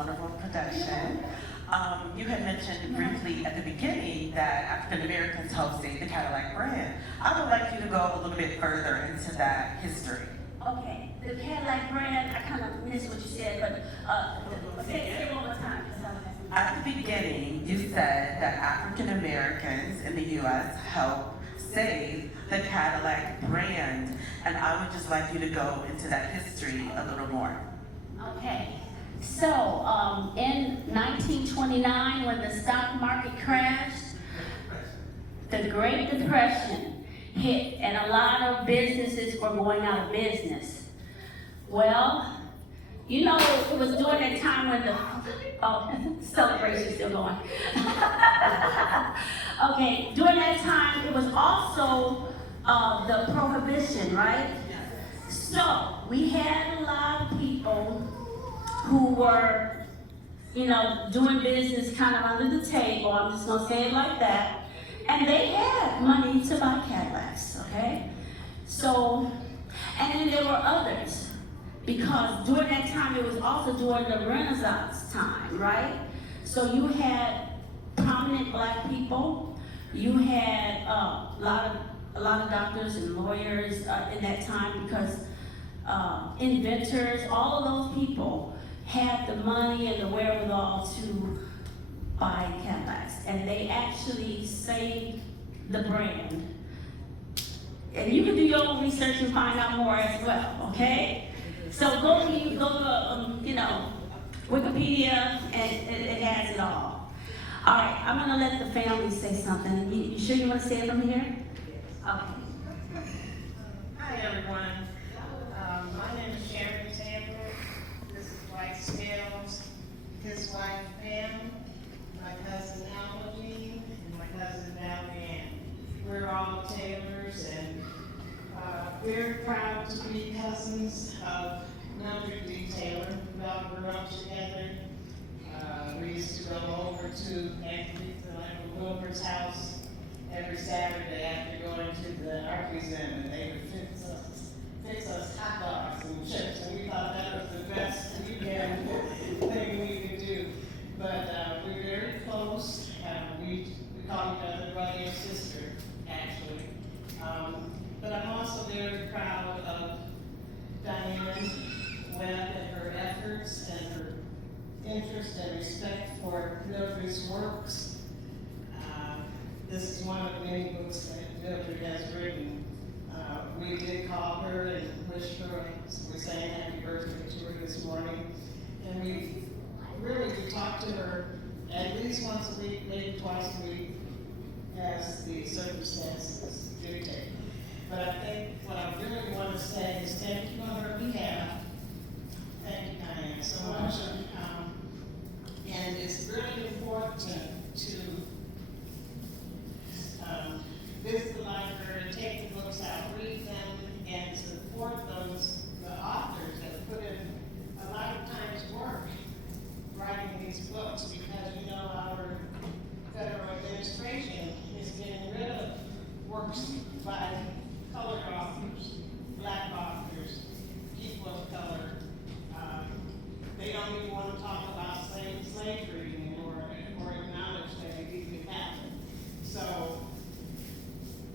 wonderful production. You had mentioned briefly at the beginning that African Americans helped save the Cadillac brand. I would like you to go a little bit further into that history. Okay, the Cadillac brand, I kind of missed what you said, but say it one more time. At the beginning, you said that African Americans in the U.S. helped save the Cadillac brand, and I would just like you to go into that history a little more. Okay, so in 1929, when the stock market crashed, the Great Depression hit, and a lot of businesses were going out of business. Well, you know, it was during that time when the celebration's still going. Okay, during that time, it was also the prohibition, right? So we had a lot of people who were, you know, doing business kind of under the table. I'm just gonna say it like that. And they had money to buy Cadillacs, okay? So, and then there were others. Because during that time, it was also during the Renaissance time, right? So you had prominent black people, you had a lot of doctors and lawyers in that time, because inventors, all of those people had the money and the wherewithal to buy Cadillacs, and they actually saved the brand. And you can do your own research and find out more as well, okay? So go to you know, Wikipedia, and it has it all. All right, I'm gonna let the family say something. You sure you want to say it from here? Okay. Hi everyone. My name is Mildred.D. This is Dwight Scales, his wife Pam, my cousin Dianne, and my cousin Dianne. We're all Taylors, and we're proud to be cousins of Mildred.D.Taylor. We all grew up together. We used to go over to Wilbur's house every Saturday after going to the art museum, and they would fix us hot dogs and chips, and we thought that was the best weekend thing we could do. But we're very close. We call each other brother and sister, actually. But I'm also very proud of Dianne Webb and her efforts and her interest and respect for Mildred's works. This is one of the many books that Mildred has written. We did call her and wish her, we're saying happy birthday to her this morning. And we really talk to her at least once a week, maybe twice a week, as the circumstances dictate. But I think what I really want to say is thank you on her behalf. Thank you, Dianne, so much. And it's really important to visit the library, take the books out, read them, and support the authors that put in a lot of time's work writing these books, because you know our federal administration is getting rid of works by colored authors, black authors, people of color. They don't even want to talk about slavery anymore or acknowledge that it even happened. So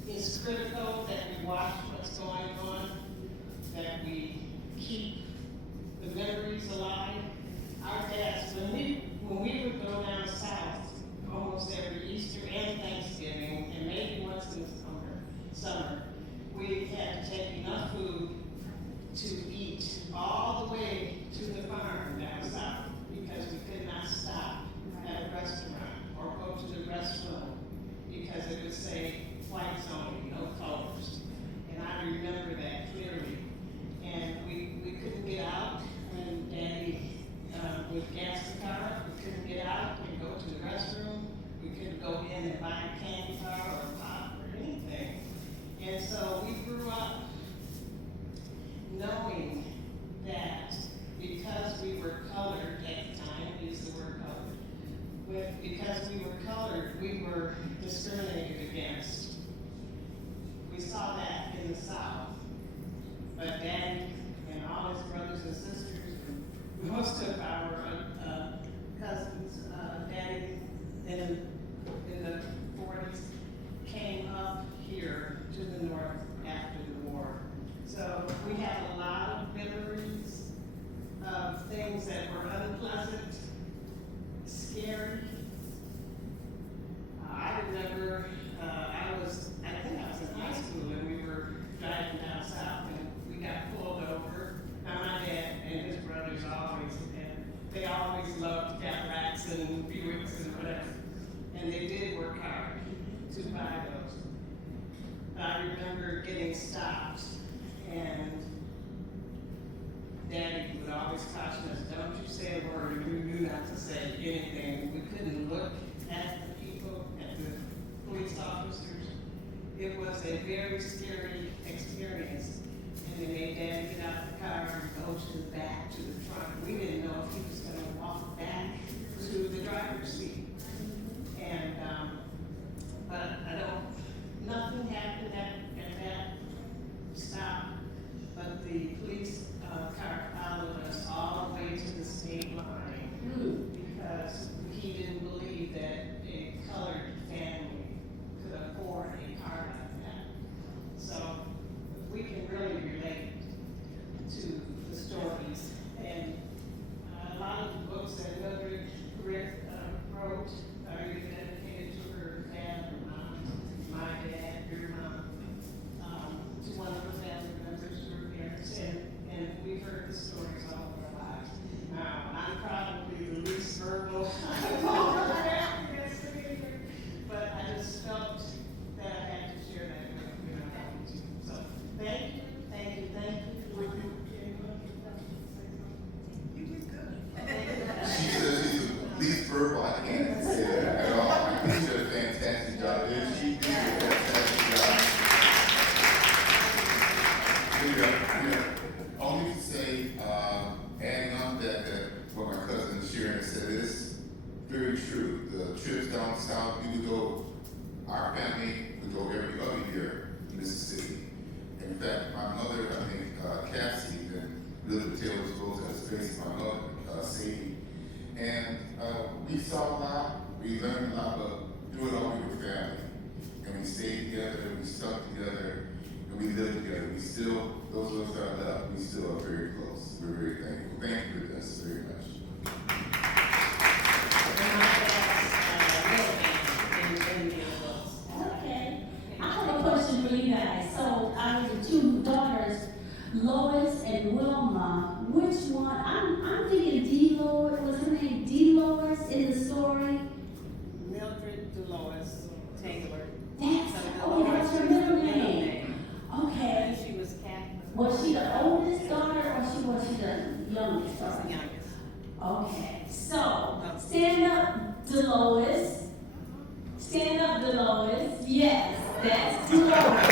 it's critical that we watch what's going on, that we keep the memories alive. Our dads, when we would go down south almost every Easter and Thanksgiving, and maybe once in the summer, we had to take enough food to eat all the way to the farm down south, because we could not stop at a restaurant or go to the restaurant because it would say whites only, no colors. And I remember that clearly. And we couldn't get out when Daddy would gas the car. We couldn't get out and go to the restroom. We couldn't go in and buy a candy bar or a pop or anything. And so we grew up knowing that because we were colored at the time, we used the word colored, because we were colored, we were discriminated against. We saw that in the South, but Daddy and all his brothers and sisters, most of our in the 40s came up here to the north after the war. So we have a lot of memories of things that were unpleasant, scary. I remember, I think I was in high school and we were driving down south and we got pulled over. Now my dad and his brothers they always loved Cadillacs and Buicks and whatever. And they did work hard to buy those. But I remember getting stopped and Daddy would always caution us, don't you say a word, and we knew not to say anything. We couldn't look at the people, at the police officers. It was a very scary experience. And they made Daddy get out the car and go to the back, to the trunk. We didn't know if he was gonna walk back to the driver's seat. And, but nothing happened at that stop, but the police car followed us all the way to the state line because he didn't believe that a colored family could afford a car like that. So we can really relate to the stories. And a lot of the books that Mildred wrote are either dedicated to her dad or mom, my dad, your mom, to one of the family members who were parents. And we've heard the stories all of our lives. Now, I'm probably the least verbal, but I just felt that I had to share that with you. So thank you. You did good. She says she's the least verbal. I can't say that at all. I think she did a fantastic job. She did a fantastic job. Only to say, adding on that what my cousin Sharon said is very true. The trips down south, we would go, our family would go every other year in Mississippi. In fact, my mother, I think, Cassie, and Mildred.D.Taylor was both at space, my mother, Sadie. And we saw a lot, we learned a lot, but through it all, we were family. And we stayed together, we stuck together, and we lived together. We still, those of us that are left, we still are very close. We're very thankful. Thank you for this very much. Okay. I have a question for you guys. So I have the two daughters, Lois and Wilma. Which one? I'm thinking D.Lois. Was her name D.Lois in the story? Mildred.D.Taylor. That's her middle name. Okay. She was Catholic. Was she the oldest daughter or was she the youngest daughter? The youngest. Okay. So stand up, Dolores. Stand up, Dolores. Yes, that's Dolores.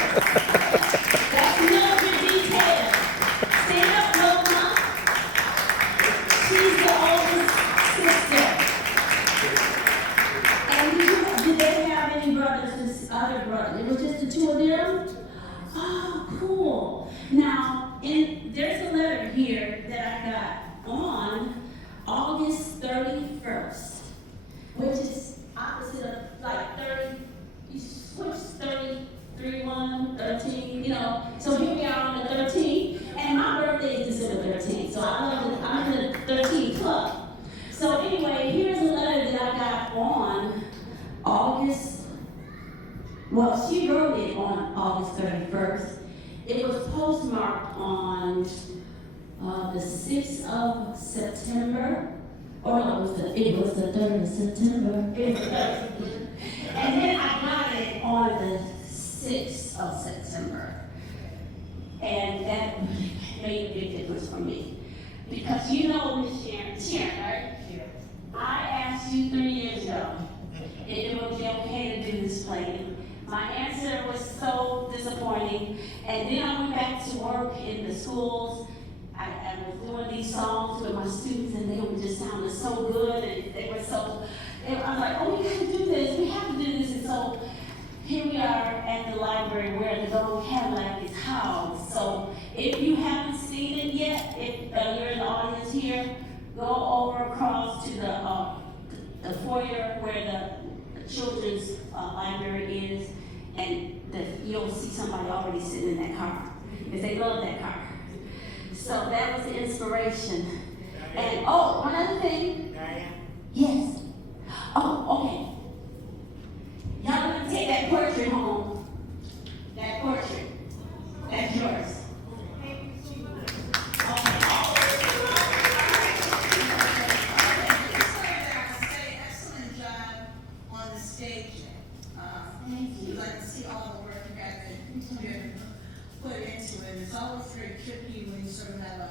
That's Mildred.D.Taylor. Stand up, Wilma. She's the oldest sister. And did they have any brothers, other brothers? It was just the two of them? Oh, cool. Now, there's a letter here that I got on August 31st, which is opposite of like 30, you switch 33, 1, 13, so here we are on the 13th, and my birthday is December 13th, so I'm in the 13th club. So anyway, here's a letter that I got on August, well, she wrote it on August 31st. It was postmarked on the 6th of September. Or no, it was the 3rd of September. It was the 3rd. And then I got it on the 6th of September. And that made a big difference for me. Because Miss Sharon, right? Yeah. I asked you 3 years ago if it would be okay to do this play. My answer was so disappointing. And then I went back to work in the schools. I was doing these songs with my students, and they were just sounding so good, and they were so, I'm like, oh, we gotta do this, we have to do this. And so here we are at the library where the gold Cadillac is housed. So if you haven't seen it yet, if you're in the audience here, go over across to the the foyer where the children's library is, and you'll see somebody already sitting in that car, because they love that car. So that was the inspiration. And oh, one other thing. Yes. Oh, okay. Y'all gonna take that portrait home. That portrait. That's yours. Excellent job on the staging. I can see all the work you have put into it. It's always very tricky when you sort of have a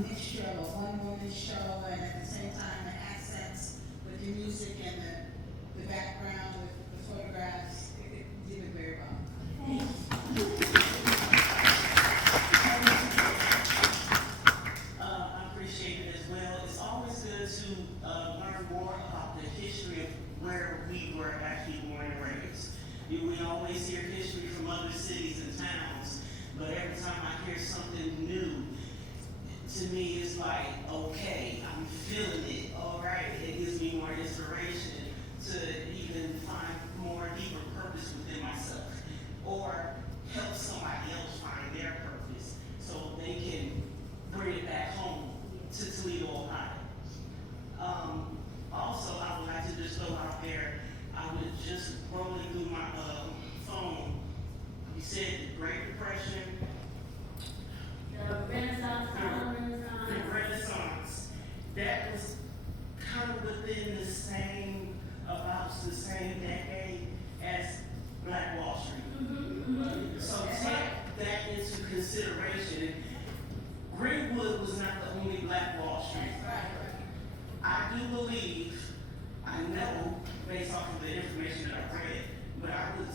mixture of a one-woman show and at the same time the accents with your music and the background with the photographs. You did it very well. I appreciate it as well. It's always good to learn more about the history of where we were actually born and raised. We always hear history from other cities and towns, but every time I hear something new, to me it's like, okay, I'm feeling it, all right. It gives me more inspiration to even find more deeper purpose within myself, or help somebody else find their purpose so they can bring it back home to Toledo, Ohio. Also, I would like to just throw out there, I was just rolling through my phone. You said the Great Depression, The Renaissance. the Renaissance, that was kind of within about the same decade as Black Wall Street. So take that into consideration. Greenwood was not the only Black Wall Street. I do believe, I know, based off of the information that I read, but I would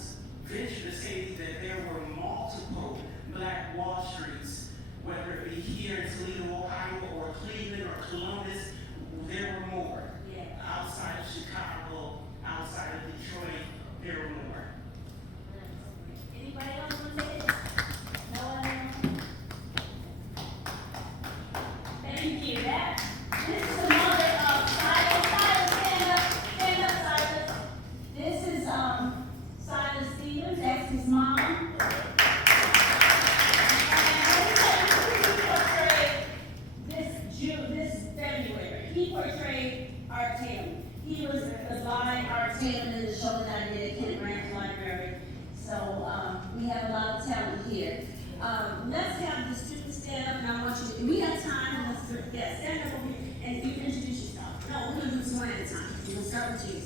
venture to say that there were multiple Black Wall Streets, whether it be here in Toledo, Ohio, or Cleveland, or Columbus. There were more. Outside of Chicago, outside of Detroit, there were more. Anybody else want to say it? No one else? Thank you. This is another Silas, stand up, Silas. This is Silas Stevens, that's his mom. This February, he portrayed Art Taylor. He was the blind Art Taylor in the show that I did at Kent Branch Library. So we have a lot of talent here. Let's have the students stand up, and I want you to, we have time, stand up over here, and if you introduce yourself. No, we're gonna do this one at a time. We're gonna start with you.